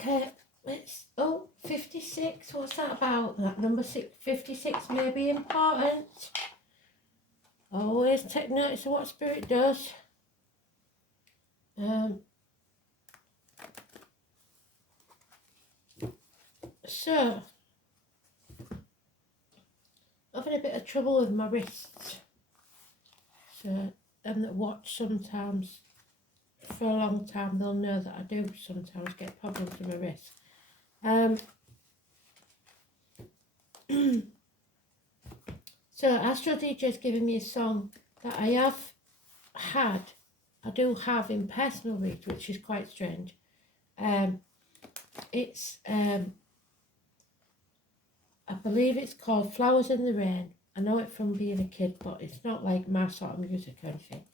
Okay, it's, 56, what's that about? That number 56 may be important. Always take notice of what spirit does. So, I've had a bit of trouble with my wrists. So, them that watch sometimes for a long time, they'll know that I do sometimes get problems with my wrists. So Astro DJ's given me a song that I do have in personal read, which is quite strange. It's I believe it's called Flowers in the Rain. I know it from being a kid, but it's not like my sort of music or anything.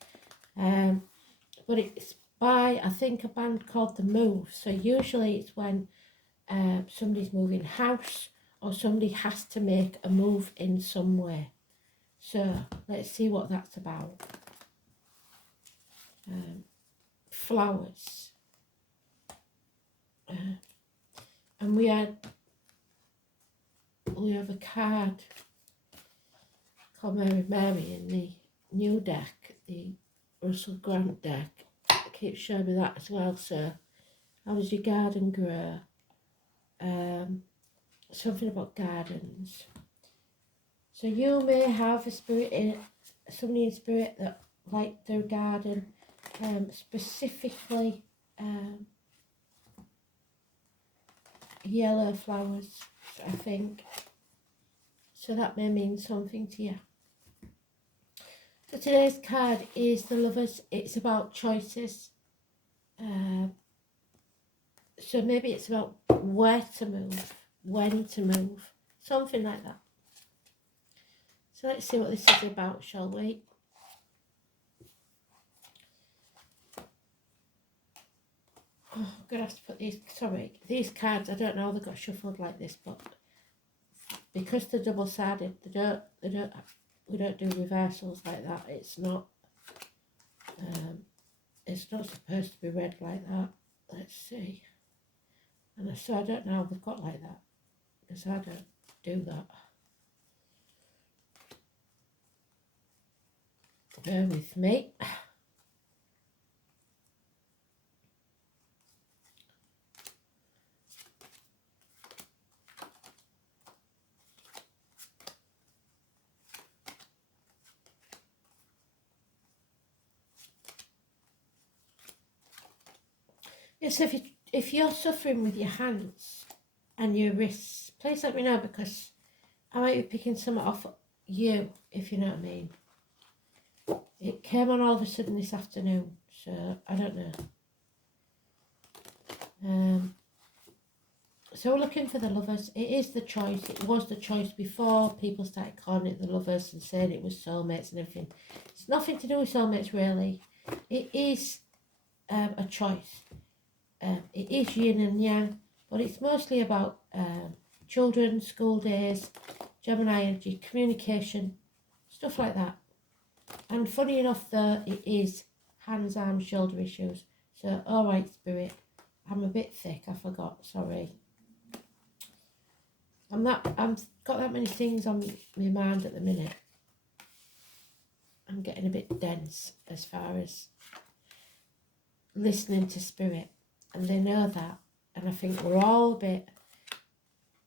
But it's by, I think, a band called The Move. So usually it's when somebody's moving house or somebody has to make a move in some way. So let's see what that's about. Flowers. And we have a card called Mary in the new deck, the Russell Grant deck. It keeps showing me that as well. So how does your garden grow? Something about gardens. So you may have a spirit in somebody in spirit that like their garden, specifically yellow flowers, I think. So that may mean something to you. So today's card is the Lovers. It's about choices. So maybe it's about where to move, when to move, something like that. So let's see what this is about, shall we? Oh, I'm going to have to put these cards, I don't know, they got shuffled like this, but because they're double-sided, we don't do reversals like that. It's not supposed to be read like that. Let's see. And so I don't know how we've got like that, because I don't do that. Bear with me. Yes, if you're suffering with your hands and your wrists, please let me know, because I might be picking some off you, if you know what I mean. It came on all of a sudden this afternoon, so I don't know. So we're looking for the Lovers. It is the choice. It was the choice before people started calling it the Lovers and saying it was soulmates and everything. It's nothing to do with soulmates, really. It is a choice. It is yin and yang, but it's mostly about children, school days, Gemini energy, communication, stuff like that. And funny enough, though, it is hands, arms, shoulder issues. So, all right, Spirit, I'm a bit thick. I forgot. Sorry. I've got that many things on my mind at the minute. I'm getting a bit dense as far as listening to Spirit, and they know that. And I think we're all a bit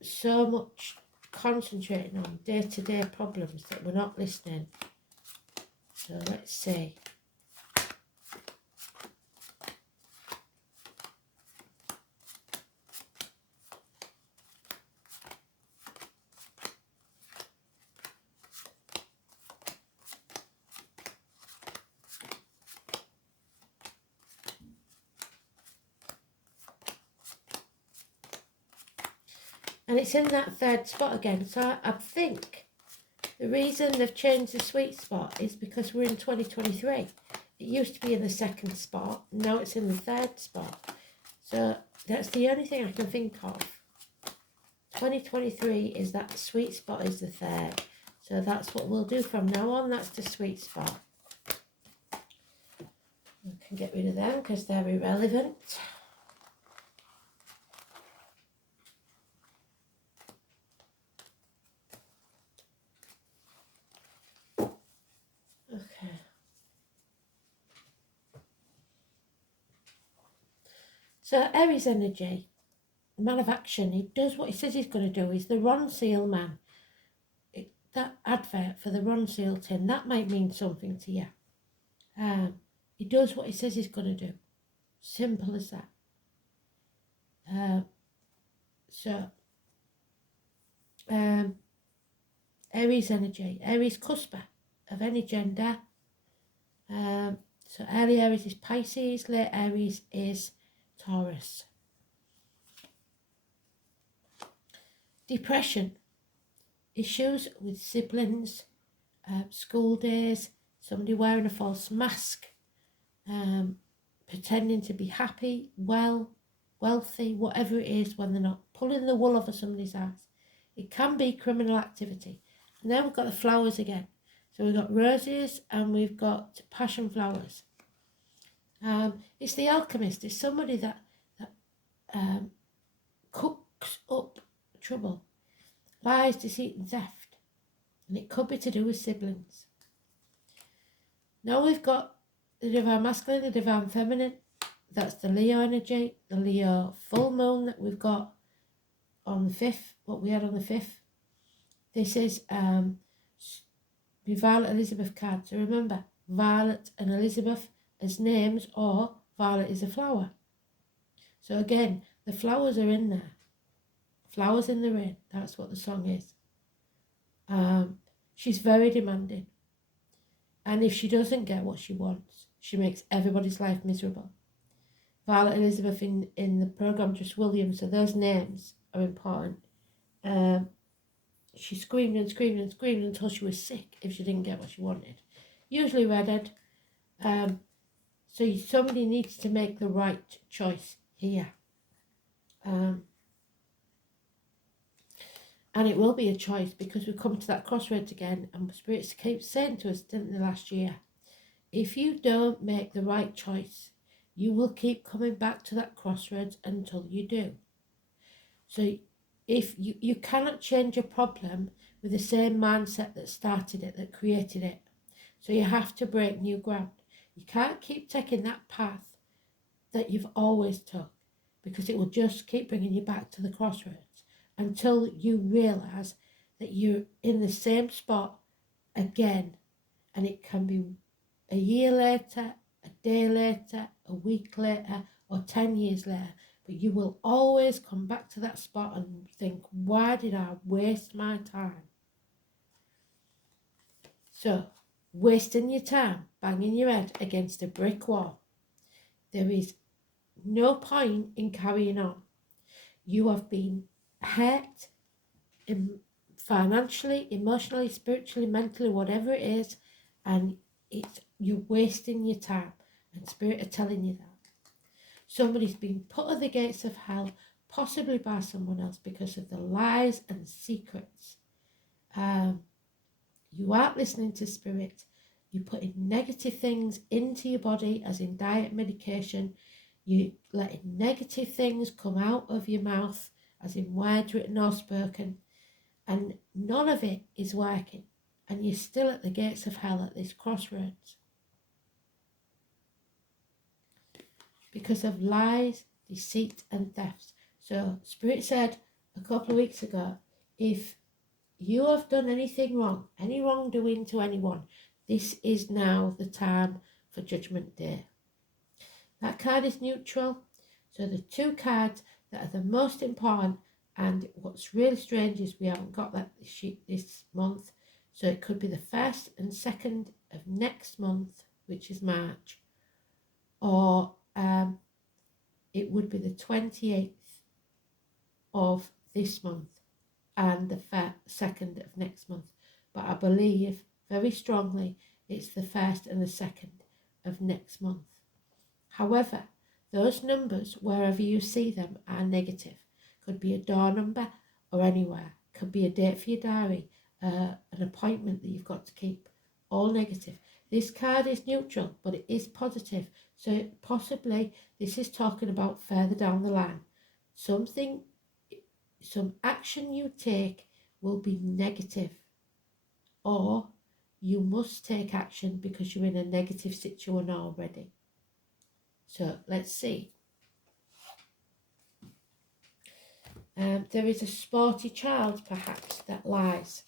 so much concentrating on day-to-day problems that we're not listening. So let's see. And it's in that third spot again. So I think the reason they've changed the sweet spot is because we're in 2023. It used to be in the second spot. Now it's in the third spot. So that's the only thing I can think of. 2023 is that the sweet spot is the third. So that's what we'll do from now on. That's the sweet spot. We can get rid of them because they're irrelevant. So Aries energy, man of action, he does what he says he's going to do. He's the Ron Seal man. That advert for the Ron Seal tin, that might mean something to you. He does what he says he's going to do. Simple as that. Aries energy, Aries cusper of any gender. So early Aries is Pisces, late Aries is Taurus. Depression, issues with siblings, school days, somebody wearing a false mask, pretending to be happy, wealthy, whatever it is, when they're not, pulling the wool over somebody's eyes. It can be criminal activity. And then we've got the flowers again. So we've got roses and we've got passion flowers. It's the alchemist. It's somebody that cooks up trouble, lies, deceit and theft. And it could be to do with siblings. Now we've got the divine masculine, the divine feminine. That's the Leo energy, the Leo full moon that we've got on the 5th, what we had on the 5th. This is the Violet Elizabeth card. So remember, Violet and Elizabeth as names, or Violet is a flower. So again, the flowers are in there. Flowers in the rain, that's what the song is. She's very demanding. And if she doesn't get what she wants, she makes everybody's life miserable. Violet Elizabeth in the programme, just Williams, so those names are important. She screamed and screamed and screamed until she was sick if she didn't get what she wanted. Usually redhead. So somebody needs to make the right choice here. And it will be a choice because we come to that crossroads again, and Spirits keep saying to us, didn't they, last year, if you don't make the right choice, you will keep coming back to that crossroads until you do. So if you cannot change a problem with the same mindset that started it, that created it. So you have to break new ground. You can't keep taking that path that you've always took, because it will just keep bringing you back to the crossroads until you realise that you're in the same spot again. And it can be a year later, a day later, a week later, or 10 years later. But you will always come back to that spot and think, why did I waste my time? So, wasting your time, banging your head against a brick wall. There is no point in carrying on. You have been hurt financially, emotionally, spiritually, mentally, whatever it is, and you're wasting your time. And Spirit are telling you that. Somebody's been put at the gates of hell, possibly by someone else, because of the lies and secrets. You aren't listening to Spirit. You're putting negative things into your body, as in diet, medication. You're letting negative things come out of your mouth, as in words written or spoken. And none of it is working. And you're still at the gates of hell at this crossroads. Because of lies, deceit and thefts. So Spirit said a couple of weeks ago, if you have done anything wrong, any wrongdoing to anyone, this is now the time for Judgment Day. That card is neutral. So the two cards that are the most important, and what's really strange is we haven't got that sheet this month. So it could be the 1st and 2nd of next month, which is March, or it would be the 28th of this month and the 2nd of next month. But I believe very strongly it's the 1st and the 2nd of next month. However, those numbers, wherever you see them, are negative. Could be a door number or anywhere. Could be a date for your diary, an appointment that you've got to keep. All negative. This card is neutral, but it is positive. So possibly this is talking about further down the line. Some action you take will be negative, or you must take action because you're in a negative situation already. So let's see. There is a sporty child, perhaps, that lies.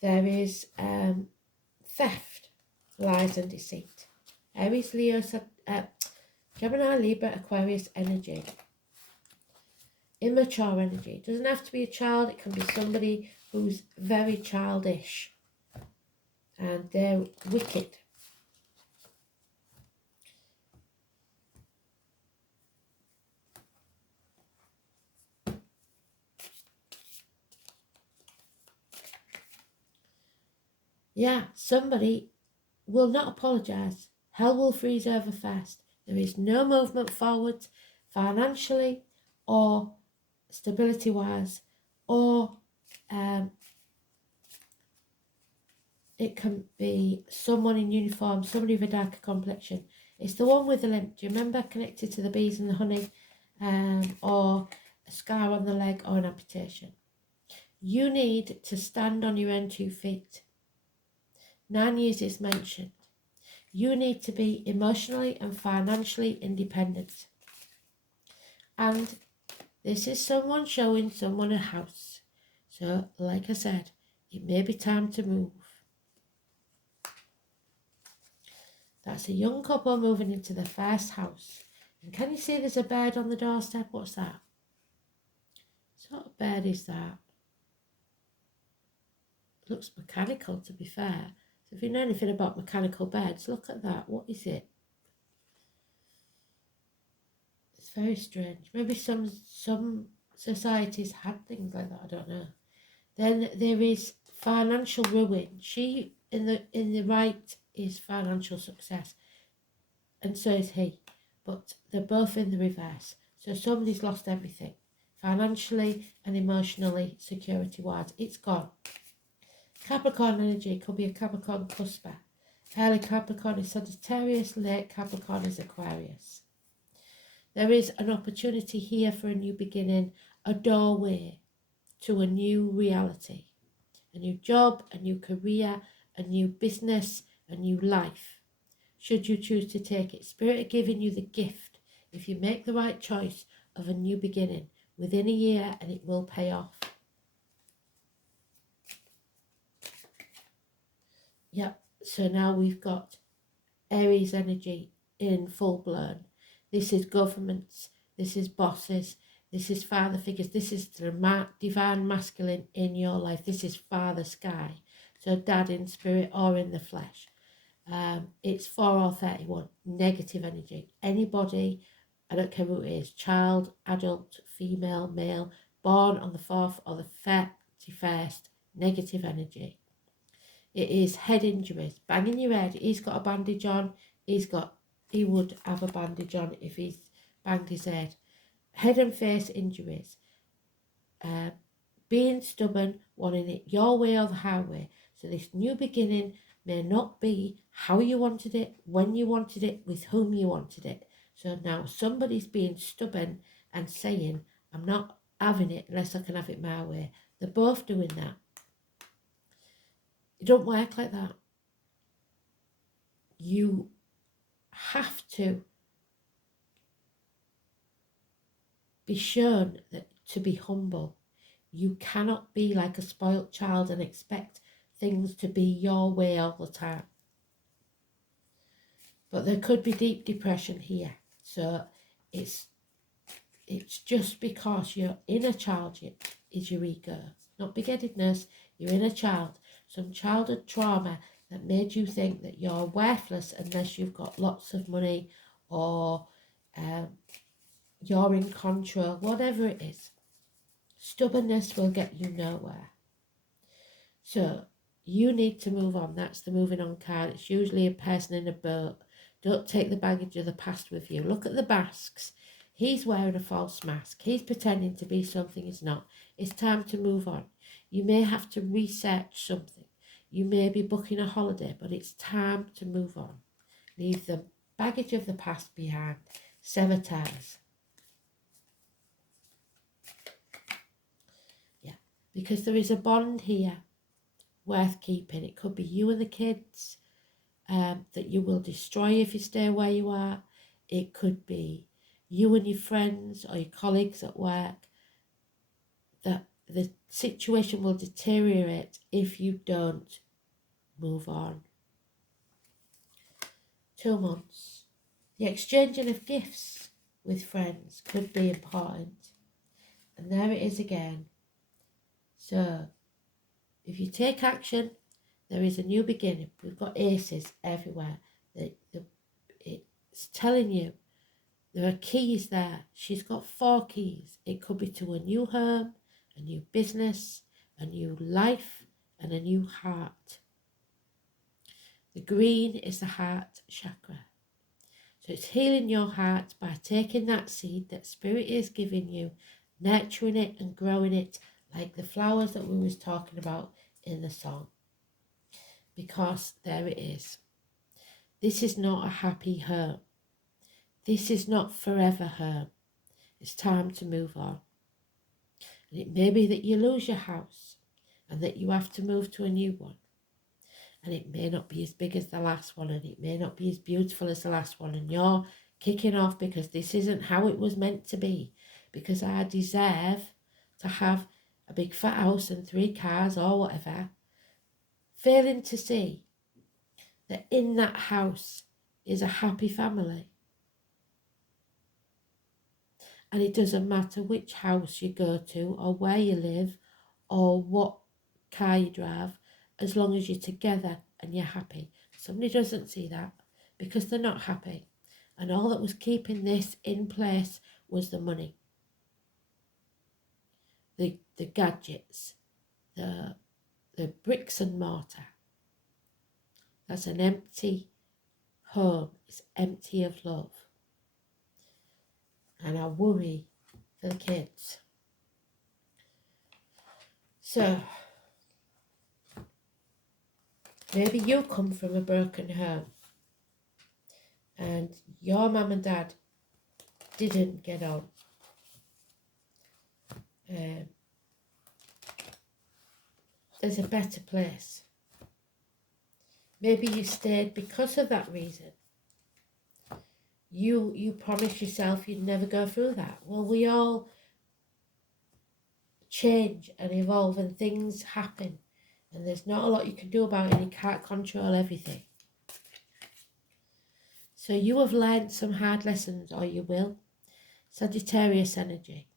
There is theft, lies and deceit. Aries, Leo, Gemini, Libra, Aquarius energy. Immature energy. It doesn't have to be a child. It can be somebody who's very childish. And they're wicked. Yeah, somebody will not apologise. Hell will freeze over fast. There is no movement forward financially or stability-wise, or it can be someone in uniform, somebody with a darker complexion. It's the one with the limp. Do you remember, connected to the bees and the honey, or a scar on the leg or an amputation? You need to stand on your own 2 feet. 9 years is mentioned. You need to be emotionally and financially independent. And this is someone showing someone a house. So, like I said, it may be time to move. That's a young couple moving into the first house. And can you see there's a bird on the doorstep? What's that? What sort of bird is that? It looks mechanical, to be fair. So if you know anything about mechanical birds, look at that. What is it? It's very strange. Maybe some societies had things like that. I don't know. Then there is financial ruin. She in the right is financial success, and so is he. But they're both in the reverse. So somebody's lost everything, financially and emotionally, security-wise. It's gone. Capricorn energy could be a Capricorn cusper. Early Capricorn is Sagittarius, late Capricorn is Aquarius. There is an opportunity here for a new beginning, a doorway to a new reality, a new job, a new career, a new business, a new life. Should you choose to take it, Spirit are giving you the gift, if you make the right choice, of a new beginning within a year, and it will pay off. Yep, so now we've got Aries energy in full blown. This is governments, this is bosses, this is father figures, this is the divine masculine in your life. This is Father Sky, so dad in spirit or in the flesh. It's 4 or 31, negative energy. Anybody, I don't care who it is, child, adult, female, male, born on the 4th or the 31st, negative energy. It is head injuries, banging your head. He's got a bandage on. He would have a bandage on if he's banged his head. Head and face injuries. Being stubborn, wanting it your way or the highway. So this new beginning may not be how you wanted it, when you wanted it, with whom you wanted it. So now somebody's being stubborn and saying, I'm not having it unless I can have it my way. They're both doing that. It don't work like that. You have to be shown that to be humble. You cannot be like a spoilt child and expect things to be your way all the time. But there could be deep depression here. So it's just because your inner child is your ego. Not big-headedness, your inner child. Some childhood trauma that made you think that you're worthless unless you've got lots of money, or you're in control, whatever it is. Stubbornness will get you nowhere. So you need to move on. That's the moving on card. It's usually a person in a boat. Don't take the baggage of the past with you. Look at the masks. He's wearing a false mask. He's pretending to be something he's not. It's time to move on. You may have to research something. You may be booking a holiday, but it's time to move on. Leave the baggage of the past behind. Sever ties. Yeah, because there is a bond here worth keeping. It could be you and the kids that you will destroy if you stay where you are. It could be you and your friends or your colleagues at work. that the situation will deteriorate if you don't move on. 2 months. The exchanging of gifts with friends could be important. And there it is again. So, if you take action, there is a new beginning. We've got aces everywhere. It's telling you there are keys there. She's got 4 keys. It could be to a new home, a new business, a new life, and a new heart. The green is the heart chakra. So it's healing your heart by taking that seed that Spirit is giving you, nurturing it and growing it like the flowers that we was talking about in the song. Because there it is. This is not a happy home. This is not forever home. It's time to move on. And it may be that you lose your house and that you have to move to a new one. And it may not be as big as the last one, and it may not be as beautiful as the last one, and you're kicking off because this isn't how it was meant to be, because I deserve to have a big fat house and 3 cars or whatever, failing to see that in that house is a happy family. And it doesn't matter which house you go to or where you live or what car you drive, as long as you're together and you're happy. Somebody doesn't see that because they're not happy. And all that was keeping this in place was the money, the gadgets, the bricks and mortar. That's an empty home. It's empty of love. And I worry for the kids. So, maybe you come from a broken home and your mum and dad didn't get on. There's a better place. Maybe you stayed because of that reason. You promised yourself you'd never go through that. Well, we all change and evolve and things happen. And there's not a lot you can do about it and you can't control everything. So you have learned some hard lessons, or you will. Sagittarius energy.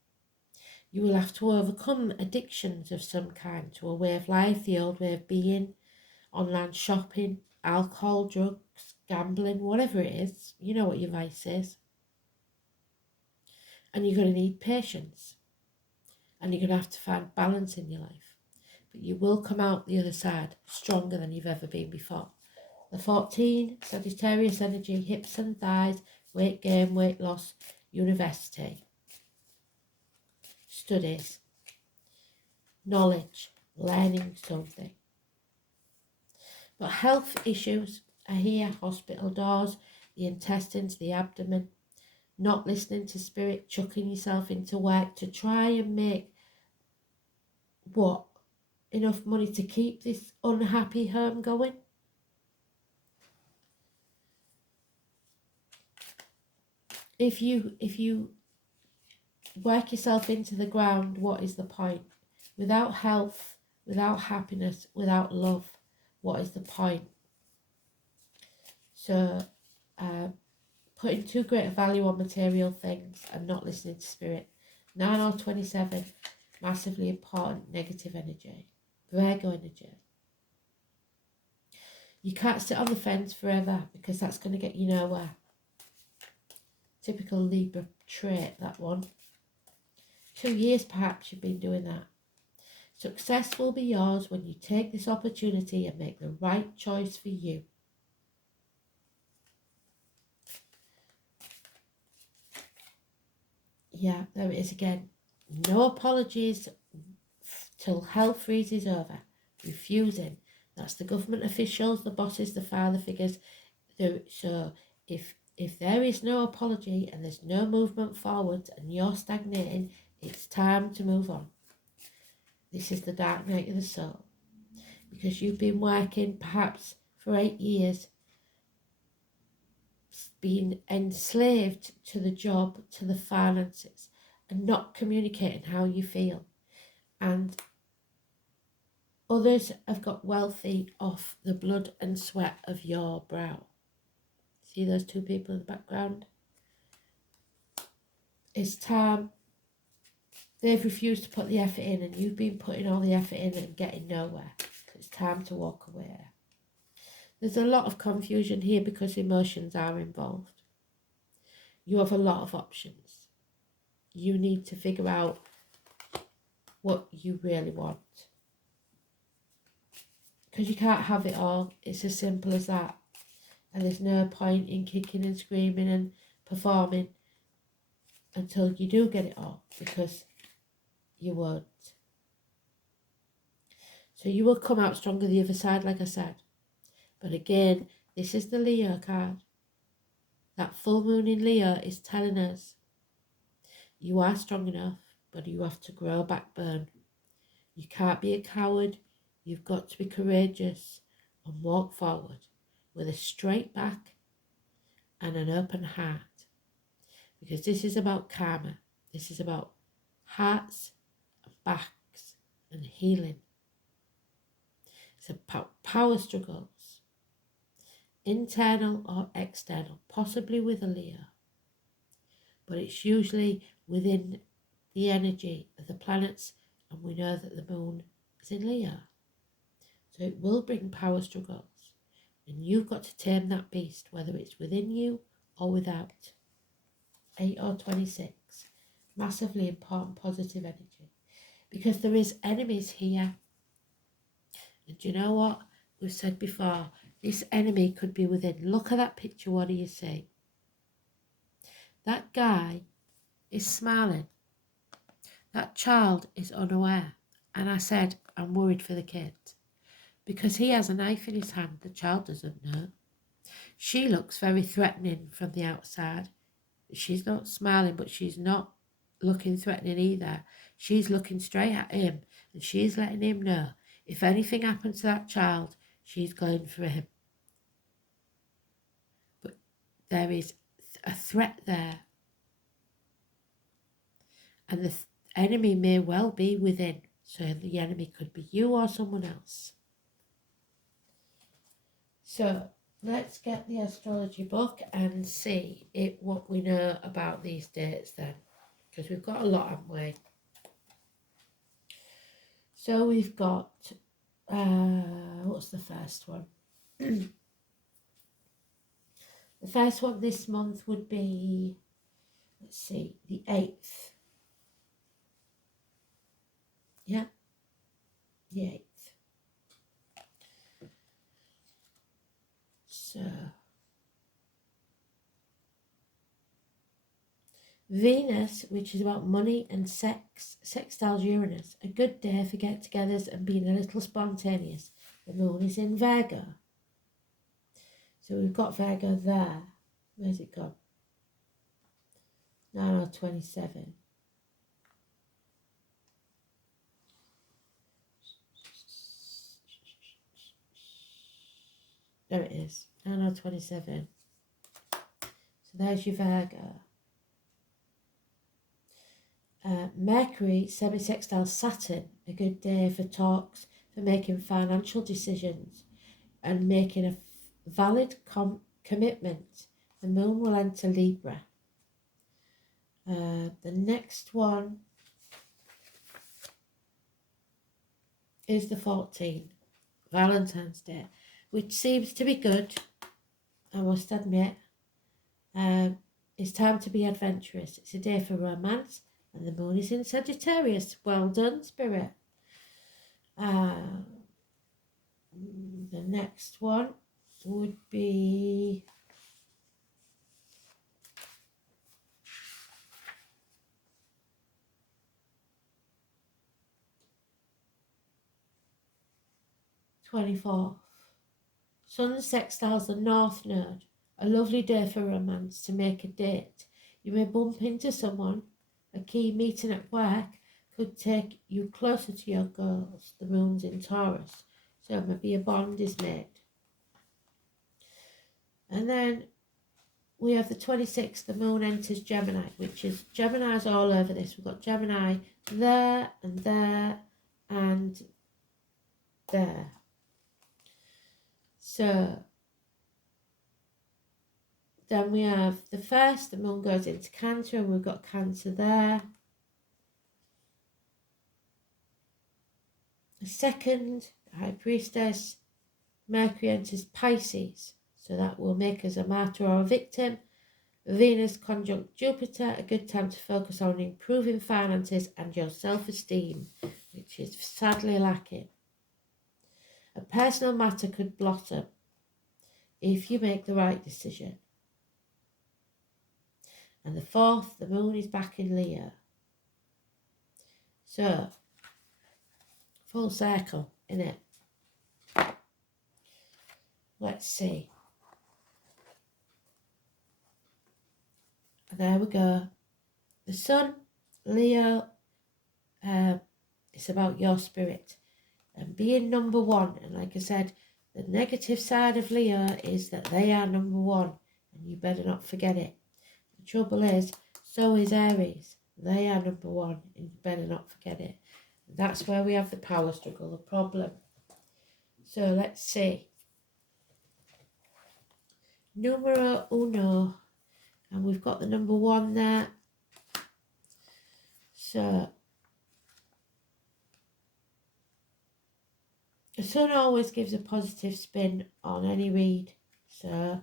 You will have to overcome addictions of some kind to a way of life, the old way of being, online shopping, alcohol, drugs, gambling, whatever it is. You know what your vice is. And you're going to need patience. And you're going to have to find balance in your life. But you will come out the other side stronger than you've ever been before. The 14, Sagittarius energy, hips and thighs, weight gain, weight loss, university, studies, knowledge, learning something. But health issues are here, hospital doors, the intestines, the abdomen, not listening to Spirit, chucking yourself into work to try and make enough money to keep this unhappy home going. If you work yourself into the ground, what is the point? Without health, without happiness, without love, what is the point? So, putting too great a value on material things and not listening to Spirit. 9 or 27, massively important negative energy. Virgo energy. You can't sit on the fence forever because that's going to get you nowhere. Typical Libra trait, that one. 2 years perhaps you've been doing that. Success will be yours when you take this opportunity and make the right choice for you. Yeah, there it is again. No apologies till hell freezes over. Refusing. That's the government officials, the bosses, the father figures. So if there is no apology and there's no movement forward and you're stagnating, it's time to move on. This is the dark night of the soul. Because you've been working perhaps for 8 years, being enslaved to the job, to the finances, and not communicating how you feel. And others have got wealthy off the blood and sweat of your brow. See those two people in the background? It's time. They've refused to put the effort in, and you've been putting all the effort in and getting nowhere. It's time to walk away. There's a lot of confusion here because emotions are involved. You have a lot of options. You need to figure out what you really want. Because you can't have it all. It's as simple as that. And there's no point in kicking and screaming and performing until you do get it all, because you won't. So you will come out stronger the other side, like I said. But again, this is the Leo card. That full moon in Leo is telling us you are strong enough, but you have to grow a backbone. You can't be a coward. You've got to be courageous and walk forward with a straight back and an open heart. Because this is about karma. This is about hearts and backs and healing. It's about power struggles, internal or external, possibly with a Leo. But it's usually within the energy of the planets, and we know that the moon is in Leo. So it will bring power struggles, and you've got to tame that beast, whether it's within you or without. 8 or 26, massively important positive energy, because there is enemies here. And you know what? We've said before, this enemy could be within. Look at that picture. What do you see? That guy is smiling. That child is unaware. And I said, I'm worried for the kid, because he has a knife in his hand. The child doesn't know. She looks very threatening from the outside. She's not smiling, but she's not looking threatening either. She's looking straight at him, and she's letting him know if anything happens to that child, she's going for him. But there is a threat there, and the enemy may well be within. So the enemy could be you or someone else. So let's get the astrology book and see what we know about these dates then, because we've got a lot, haven't we? So we've got, what's the first one? The first one this month would be, let's see, the 8th. Yeah, the 8th. So, Venus, which is about money and sex, sextiles Uranus. A good day for get-togethers and being a little spontaneous. The moon is in Virgo. So we've got Virgo there. Where's it gone? 9 or 27. There it is. 9 or 27. So there's your Virgo. Mercury, semi-sextile Saturn, a good day for talks, for making financial decisions and making a valid commitment. The moon will enter Libra. The next one is the 14th, Valentine's Day, which seems to be good, I must admit. It's time to be adventurous. It's a day for romance. And the moon is in Sagittarius. Well done, Spirit. The next one would be the 24th. Sun sextiles the North Node. A lovely day for romance, to make a date. You may bump into someone. A key meeting at work could take you closer to your goals. The moon's in Taurus, so maybe a bond is made. And then we have the 26th, the moon enters Gemini, which is Gemini's all over this. We've got Gemini there and there there. So then we have the first, the moon goes into Cancer, and we've got Cancer there. The second, the High Priestess, Mercury enters Pisces, so that will make us a martyr or a victim. Venus conjunct Jupiter, a good time to focus on improving finances and your self-esteem, which is sadly lacking. A personal matter could blossom if you make the right decision. And the fourth, the moon is back in Leo. So, full circle, innit? Let's see. There we go. The sun, Leo, it's about your spirit and being number one. And like I said, the negative side of Leo is that they are number one, and you better not forget it. The trouble is, so is Aries. They are number one, and you better not forget it. That's where we have the power struggle, the problem. So let's see. Numero uno. And we've got the number one there. So the sun always gives a positive spin on any read. So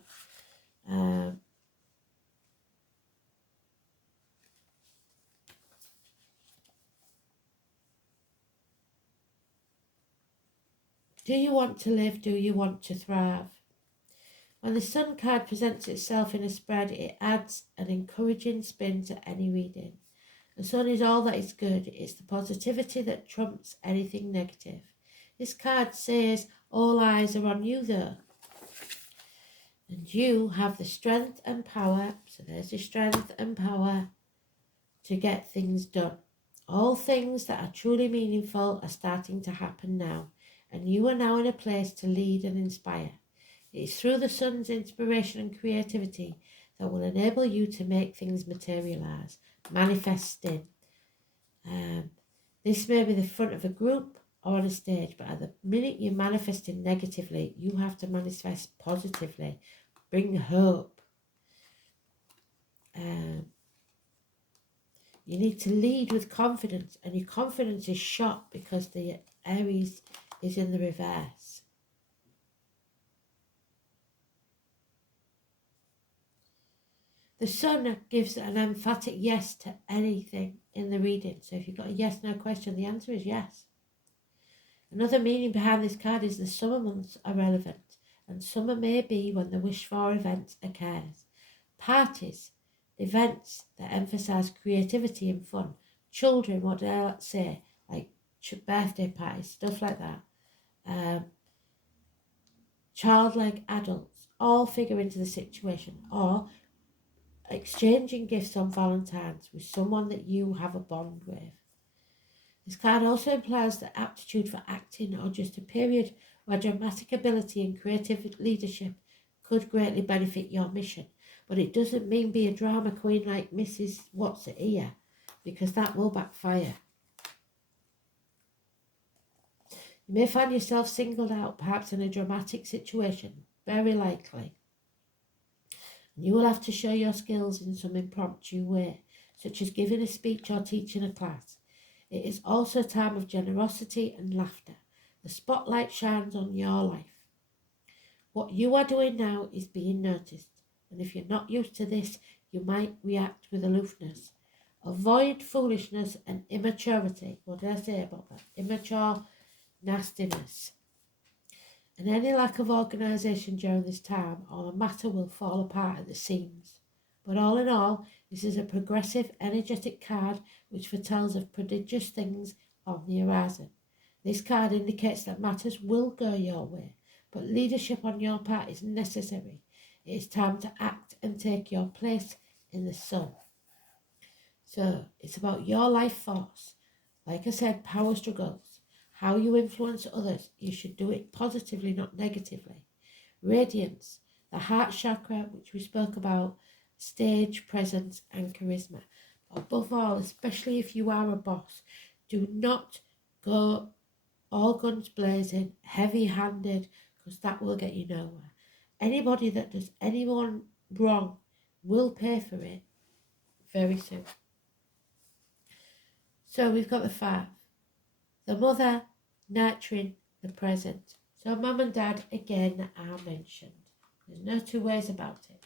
do you want to live? Do you want to thrive? When the sun card presents itself in a spread, it adds an encouraging spin to any reading. The sun is all that is good. It's the positivity that trumps anything negative. This card says all eyes are on you though. And you have the strength and power, so there's your strength and power to get things done. All things that are truly meaningful are starting to happen now, and you are now in a place to lead and inspire. It is through the sun's inspiration and creativity that will enable you to make things materialise, manifesting. This may be the front of a group or on a stage, but at the minute you're manifesting negatively, you have to manifest positively. Bring hope. You need to lead with confidence, and your confidence is shot because the Aries is in the reverse. The sun gives an emphatic yes to anything in the reading. So if you've got a yes/no question, the answer is yes. Another meaning behind this card is the summer months are relevant, and summer may be when the wished-for event occurs. Parties, events that emphasise creativity and fun. Children, what did I say? Like birthday parties, stuff like that. Childlike adults all figure into the situation. Or exchanging gifts on Valentine's with someone that you have a bond with. This card also implies the aptitude for acting or just a period where dramatic ability and creative leadership could greatly benefit your mission. But it doesn't mean be a drama queen like Mrs. What's It Here, because that will backfire. You may find yourself singled out, perhaps in a dramatic situation, very likely. You will have to show your skills in some impromptu way, such as giving a speech or teaching a class. It is also a time of generosity and laughter. The spotlight shines on your life. What you are doing now is being noticed, and if you're not used to this, you might react with aloofness. Avoid foolishness and immaturity. What did I say about that? Immature nastiness. And any lack of organisation during this time, or the matter will fall apart at the seams. But all in all, this is a progressive, energetic card which foretells of prodigious things on the horizon. This card indicates that matters will go your way, but leadership on your part is necessary. It is time to act and take your place in the sun. So it's about your life force. Like I said, power struggles. How you influence others, you should do it positively, not negatively. Radiance, the heart chakra, which we spoke about, stage, presence, and charisma. Above all, especially if you are a boss, do not go all guns blazing, heavy-handed, because that will get you nowhere. Anybody that does anyone wrong will pay for it very soon. So we've got the 5. The mother, nurturing the present. So mum and dad, again, are mentioned. There's no two ways about it.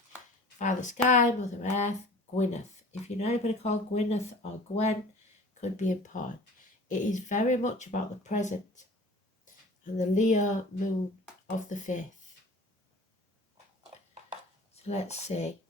Father Sky, Mother Earth, Gwyneth. If you know anybody called Gwyneth or Gwen, could be important. It is very much about the present and the Leo moon of the 5th. So let's see.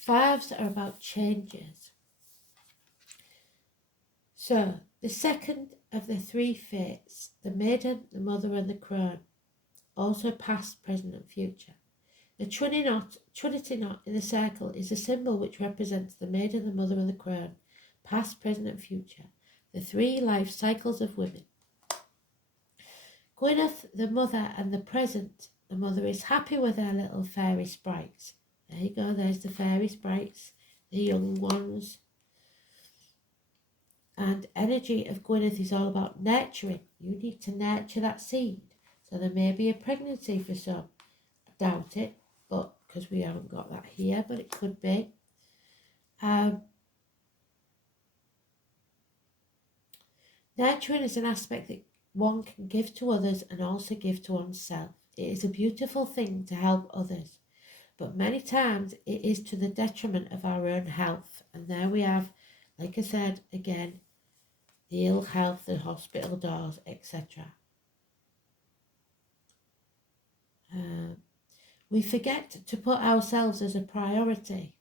Fives are about changes. So, the second of the 3 fates, the maiden, the mother and the crone, also past, present and future. The trinity knot in the circle is a symbol which represents the maiden, the mother and the crone, past, present and future, the 3 life cycles of women. Gwyneth, the mother, and the present, the mother, is happy with her little fairy sprites. There you go, there's the fairy sprites, the young ones. And energy of Gwyneth is all about nurturing. You need to nurture that seed. So there may be a pregnancy for some. I doubt it, but because we haven't got that here, but it could be. Nurturing is an aspect that one can give to others and also give to oneself. It is a beautiful thing to help others, but many times it is to the detriment of our own health. And there we have, like I said, again, the ill health, the hospital doors, etc. We forget to put ourselves as a priority.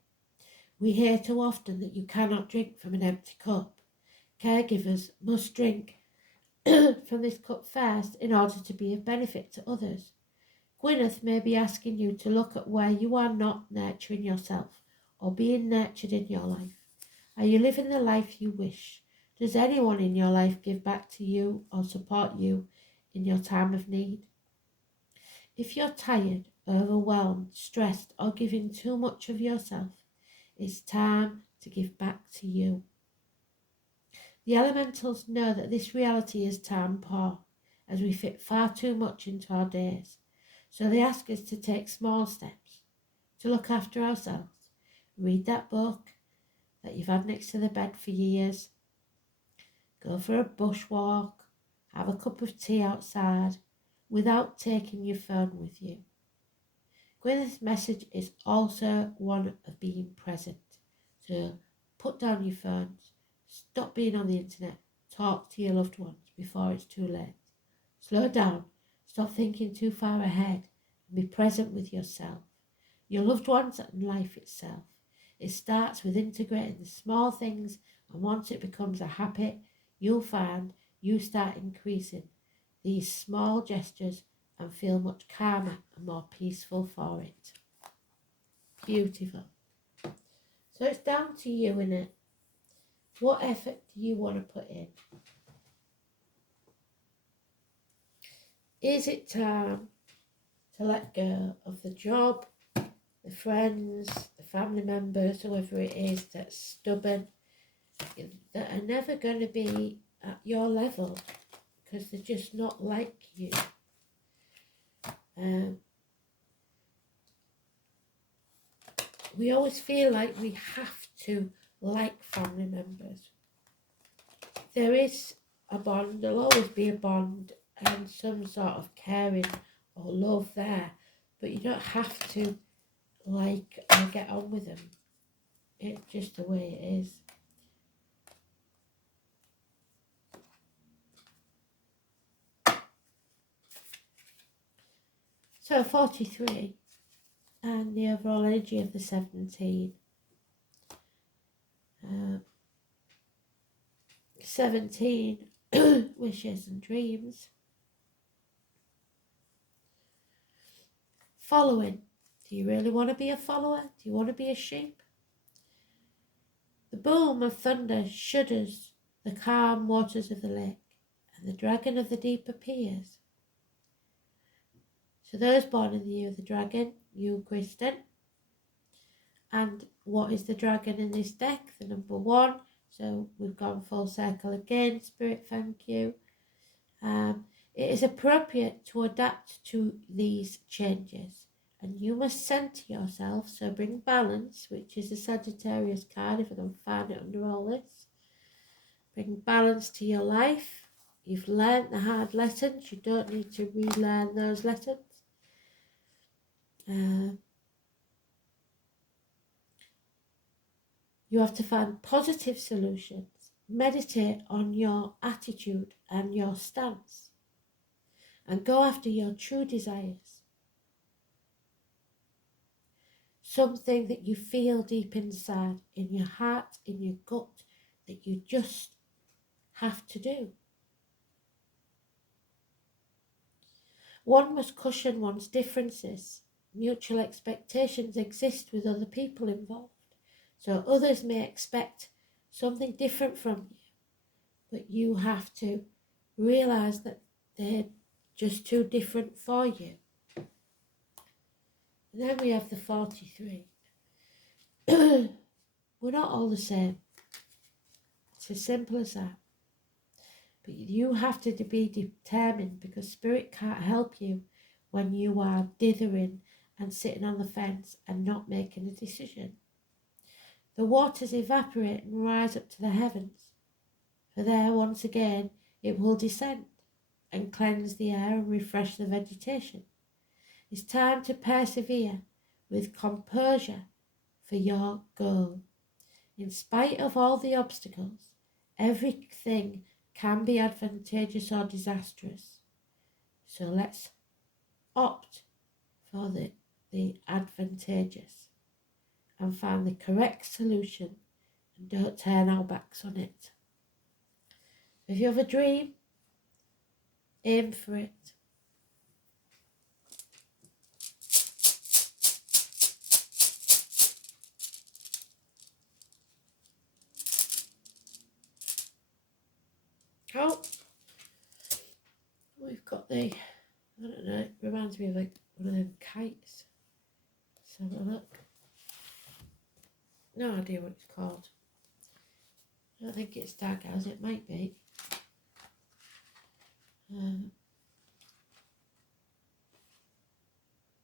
We hear too often that you cannot drink from an empty cup. Caregivers must drink from this cup first in order to be of benefit to others. Gwyneth may be asking you to look at where you are not nurturing yourself or being nurtured in your life. Are you living the life you wish? Does anyone in your life give back to you or support you in your time of need? If you're tired, overwhelmed, stressed, or giving too much of yourself, it's time to give back to you. The elementals know that this reality is time poor, as we fit far too much into our days. So they ask us to take small steps, to look after ourselves. Read that book that you've had next to the bed for years. Go for a bushwalk, have a cup of tea outside without taking your phone with you. Gwyneth's message is also one of being present. So put down your phones, stop being on the internet, talk to your loved ones before it's too late. Slow down, stop thinking too far ahead, and be present with yourself, your loved ones and life itself. It starts with integrating the small things, and once it becomes a habit, you'll find you start increasing these small gestures and feel much calmer and more peaceful for it. Beautiful. So it's down to you, innit? What effort do you want to put in? Is it time to let go of the job, the friends, the family members, whoever it is that's stubborn, that are never going to be at your level because they're just not like you? We always feel like we have to like family members. There is a bond, there'll always be a bond and some sort of caring or love there, but you don't have to like or get on with them. It's just the way it is. So 43 and the overall energy of the 17. 17 wishes and dreams. Following. Do you really want to be a follower? Do you want to be a sheep? The boom of thunder shudders the calm waters of the lake, and the dragon of the deep appears. So those born in the year of the dragon, you, Kristen. And what is the dragon in this deck? The number 1. So we've gone full circle again. Spirit, thank you. It is appropriate to adapt to these changes, and you must center yourself. So bring balance, which is a Sagittarius card, if I can find it under all this. Bring balance to your life. You've learned the hard lessons. You don't need to relearn those lessons. You have to find positive solutions. Meditate on your attitude and your stance, and go after your true desires. Something that you feel deep inside, in your heart, in your gut, that you just have to do. One must cushion one's differences. Mutual expectations exist with other people involved. So others may expect something different from you, but you have to realise that they're just too different for you. And then we have the 43. We're not all the same. It's as simple as that. But you have to be determined, because Spirit can't help you when you are dithering and sitting on the fence and not making a decision. The waters evaporate and rise up to the heavens, for there once again it will descend and cleanse the air and refresh the vegetation. It's time to persevere with composure for your goal. In spite of all the obstacles, everything can be advantageous or disastrous. So let's opt for the advantageous and find the correct solution, and don't turn our backs on it. If you have a dream, aim for it. Oh, we've got the, I don't know, it reminds me of like one of them kites. Let's have a look. No idea what it's called. I don't think it's daggers, it might be.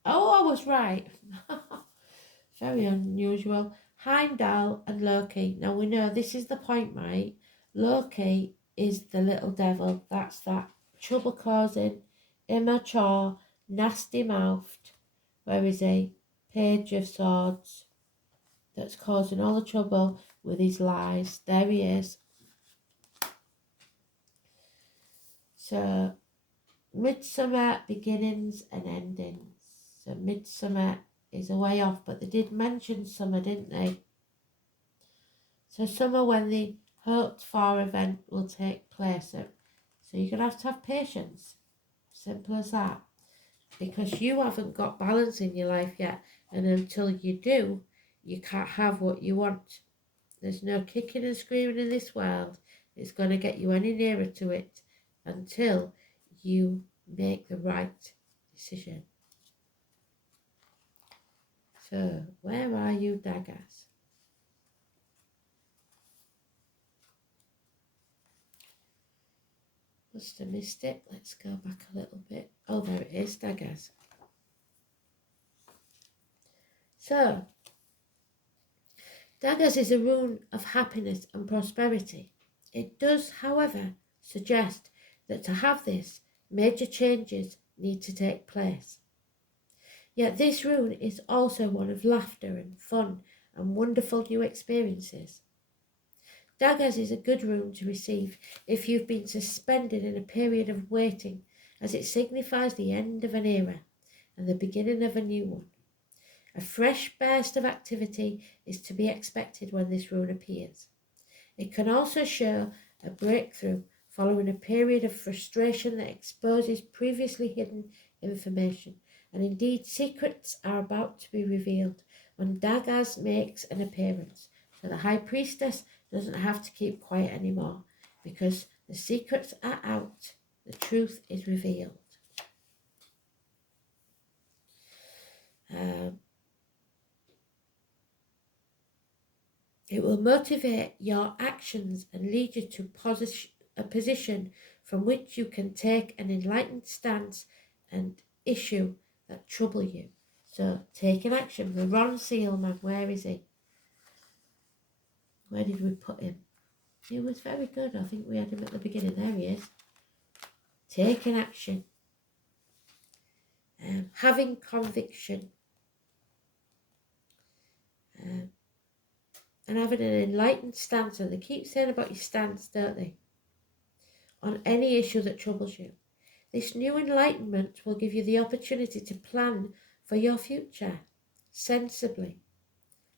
Oh, I was right. Very unusual. Heimdall and Loki. Now we know this is the point, right? Loki is the little devil. That's that trouble causing, immature, nasty mouthed. Where is he? Page of Swords. That's causing all the trouble with his lies. There he is. So, midsummer beginnings and endings. So midsummer is a way off, but they did mention summer, didn't they? So summer, when the hoped for event will take place. So you're going to have patience. Simple as that. Because you haven't got balance in your life yet. And until you do, you can't have what you want. There's no kicking and screaming in this world. It's going to get you any nearer to it until you make the right decision. So, where are you, daggers? Must have missed it. Let's go back a little bit. Oh, there it is, daggers. So, daggers is a rune of happiness and prosperity. It does, however, suggest that to have this, major changes need to take place. Yet this rune is also one of laughter and fun and wonderful new experiences. Daggers is a good rune to receive if you've been suspended in a period of waiting, as it signifies the end of an era and the beginning of a new one. A fresh burst of activity is to be expected when this rune appears. It can also show a breakthrough following a period of frustration that exposes previously hidden information. And indeed, secrets are about to be revealed when Daggers makes an appearance. So the High Priestess doesn't have to keep quiet anymore, because the secrets are out. The truth is revealed. It will motivate your actions and lead you to a position from which you can take an enlightened stance and issue that trouble you. So, taking action. The Ron Seal man, where is he? Where did we put him? He was very good. I think we had him at the beginning. There he is. Taking action. Having conviction. And having an enlightened stance. And they keep saying about your stance, don't they? On any issue that troubles you. This new enlightenment will give you the opportunity to plan for your future sensibly.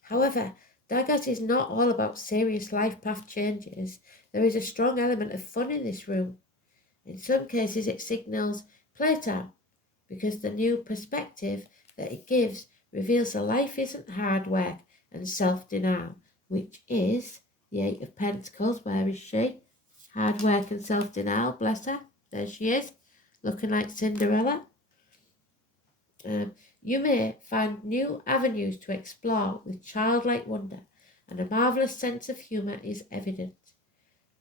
However, Daggers is not all about serious life path changes. There is a strong element of fun in this room. In some cases, it signals playtime because the new perspective that it gives reveals that life isn't hard work and self-denial, which is the Eight of Pentacles. Where is she? Hard work and self-denial, bless her. There she is, looking like Cinderella. You may find new avenues to explore with childlike wonder, and a marvellous sense of humour is evident,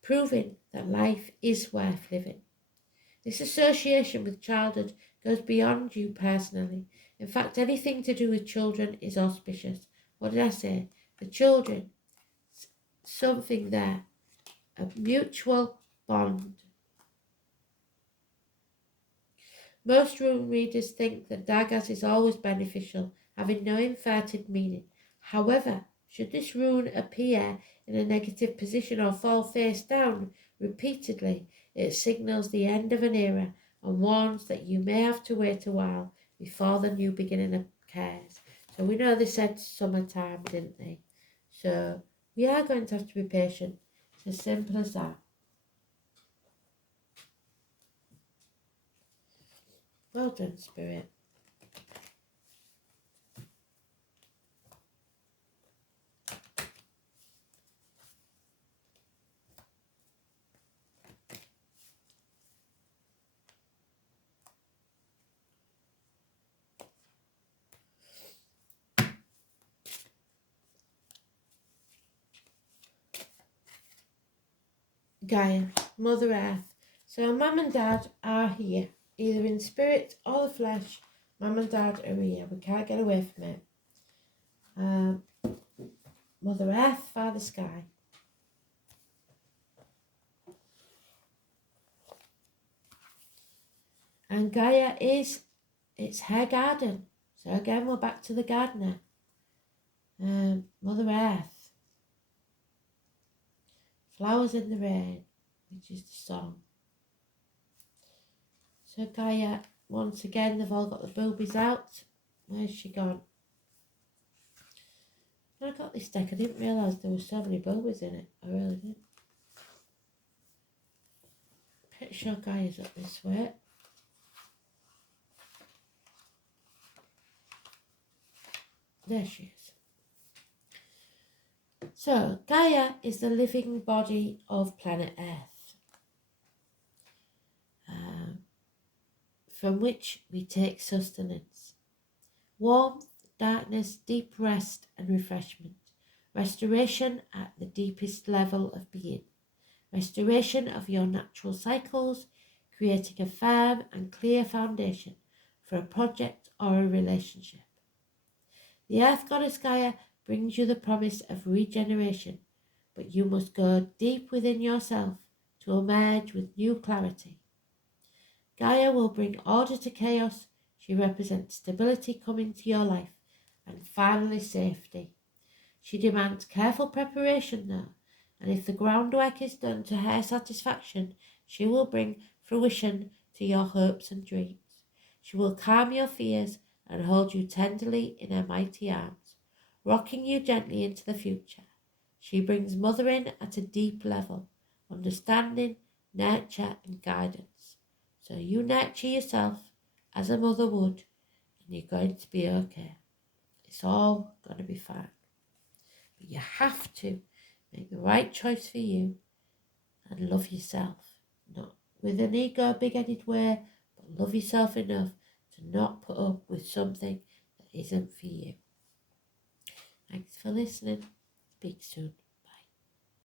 proving that life is worth living. This association with childhood goes beyond you personally. In fact, anything to do with children is auspicious. What did I say? The children, something there, a mutual bond. Most rune readers think that Daggers is always beneficial, having no inverted meaning. However, should this rune appear in a negative position or fall face down repeatedly, it signals the end of an era and warns that you may have to wait a while before the new beginning occurs. So we know they said summertime, didn't they? So we are going to have to be patient. It's as simple as that. Well done, Spirit. Gaia, Mother Earth. So Mum and Dad are here, either in spirit or the flesh. Mum and Dad are here. We can't get away from it. Mother Earth, Father Sky. And Gaia it's her garden. So again, we're back to the gardener. Mother Earth. Flowers in the Rain, which is the song. So Gaia, once again, they've all got the boobies out. Where's she gone? When I got this deck, I didn't realise there were so many boobies in it. I really didn't. Pretty sure Gaia's up this way. There she is. So, Gaia is the living body of planet Earth, from which we take sustenance. Warmth, darkness, deep rest and refreshment. Restoration at the deepest level of being. Restoration of your natural cycles, creating a firm and clear foundation for a project or a relationship. The Earth Goddess Gaia brings you the promise of regeneration, but you must go deep within yourself to emerge with new clarity. Gaia will bring order to chaos. She represents stability coming to your life and finally safety. She demands careful preparation though, and if the groundwork is done to her satisfaction, she will bring fruition to your hopes and dreams. She will calm your fears and hold you tenderly in her mighty arms, rocking you gently into the future. She brings mothering at a deep level, understanding, nurture and guidance. So you nurture yourself as a mother would, and you're going to be okay. It's all going to be fine. But you have to make the right choice for you and love yourself. Not with an ego, big-headed way, but love yourself enough to not put up with something that isn't for you. Thanks for listening. Speak soon.